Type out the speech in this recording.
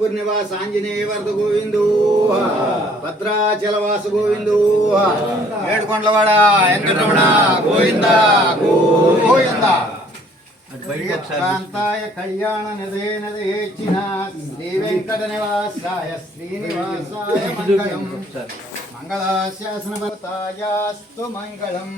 పర్వతపుర్నివాస ఆంజనేయ వరద గోవిందో భద్రాచలవాస గోవిందో ఏడుకొండలవాడ వెంకటరమణ గోవింద గోవింద కాంతాయ కళ్యాణ నిధే నిధేచ్చిన శ్రీ వెంకట నివాసాయ శ్రీనివాసాయ మంగళం మంగళాశాసన భర్తాయాస్తు మంగళం.